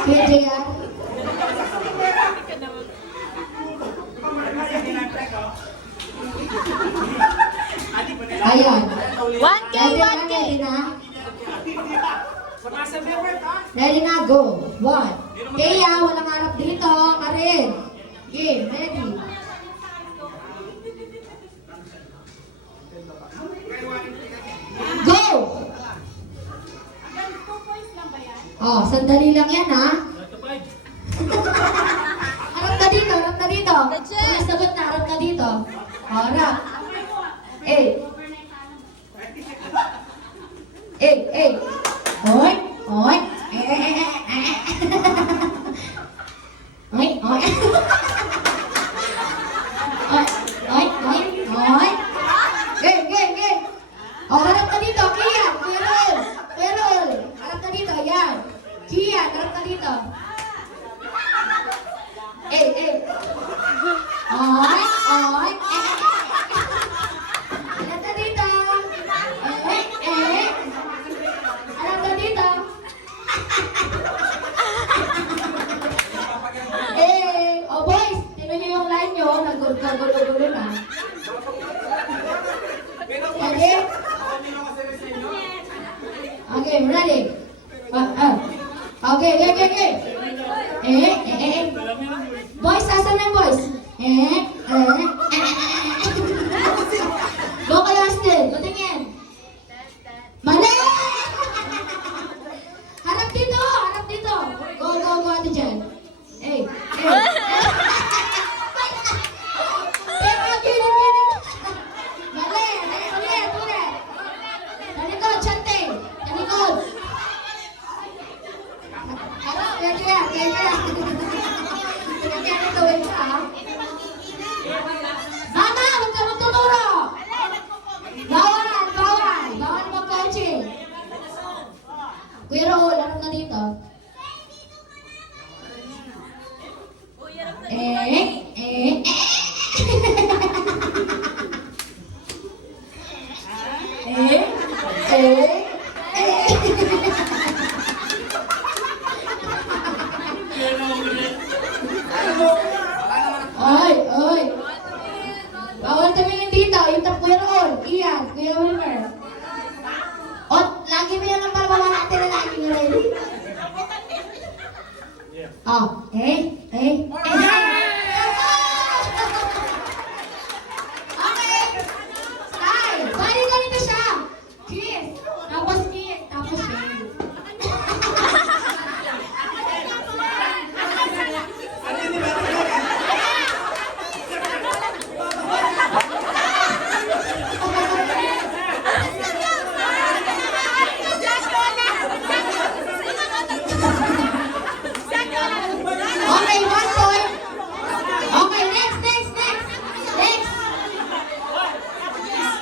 Kuya JR? Ayan. 1K, 1K. Ready na? Ready na, go. 1. Kaya, walang harap dito. Karin. Game, ready. Go! Oh, sandali lang yan, ha? Harap ka dito, harap ka dito. Kung sagot na, harap ka dito. Oh, harap. Oy, oy. Oy, oy. Oy, oy, oy, oy. Game. Oh, harap ka dito, Kian. Kuya Rol. Harap ka dito, yan. Kian, harap ka dito. Oy, oy. Harap ka dito. Harap ka dito. Oh boys, tignan niyo yung line nyo. Nagulo na. Okay? Okay, ready? Okay. Boys, asan na boys? Go kayo, Astin. Patingin. Mali! Harap dito. Go, ano dyan? Mali. Ulit. Talikod, Chante. Talikod. Harap, kaya. Kaya gawin siya, ha? Mama, huwag ka magtuturo. Bawal mag-coaching. Kuya Raul, harap na dito. Oy. Bawal tumingin dito. Yung tap Kuya Raul. Iyan, Kuya Wilmer. Lagi mo yan ang parang natin na lagi nyo ready.